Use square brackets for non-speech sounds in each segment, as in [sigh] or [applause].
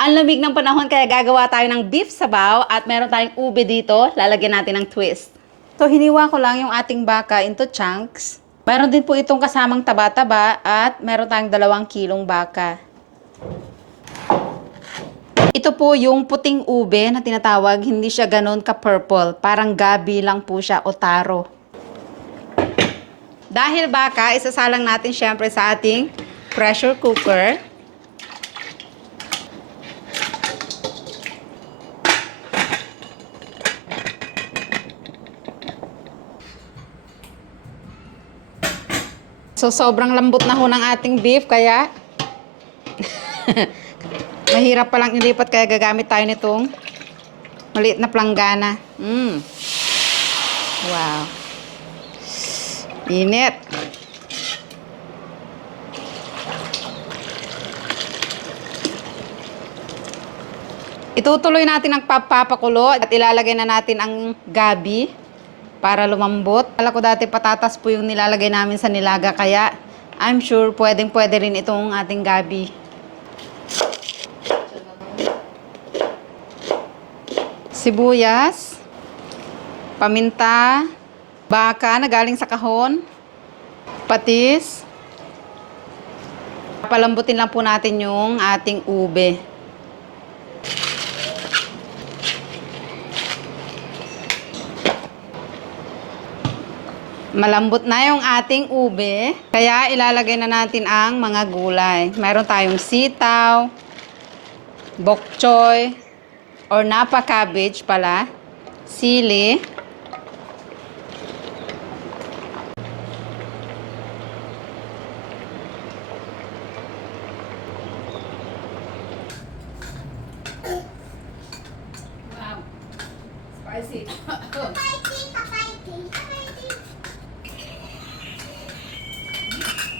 Ang lamig ng panahon kaya gagawa tayo ng beef sabaw at meron tayong ube dito. Lalagyan natin ng twist. So hiniwa ko lang yung ating baka into chunks. Meron din po itong kasamang taba-taba at meron tayong dalawang kilong baka. Ito po yung puting ube na tinatawag, hindi siya ganun ka-purple. Parang gabi lang po siya o taro. Dahil baka, isasalang natin syempre sa ating pressure cooker. So, sobrang lambot na ho ng ating beef, kaya [laughs] mahirap palang ilipat, kaya gagamit tayo nitong maliit na planggana. Mm. Wow. Init. Itutuloy natin ang papapakulo at ilalagay na natin ang gabi para lumambot. Kala ko dati patatas po yung nilalagay namin sa nilaga kaya I'm sure pwedeng pwede rin itong ating gabi. Sibuyas, paminta, baka na galing sa kahon, patis. Palambutin lang po natin yung ating ube. Malambot na yung ating ube, kaya ilalagay na natin ang mga gulay. Meron tayong sitaw, bok choy, or napa cabbage pala, sili, Wow. Spicy. Fighting, fighting,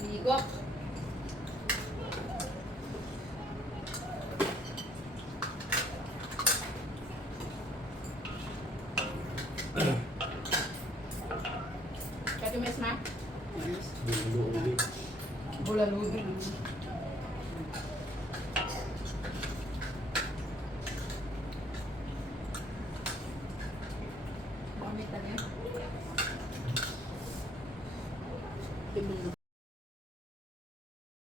Ligo. Kaya may snack? Bulalugin. Mamit na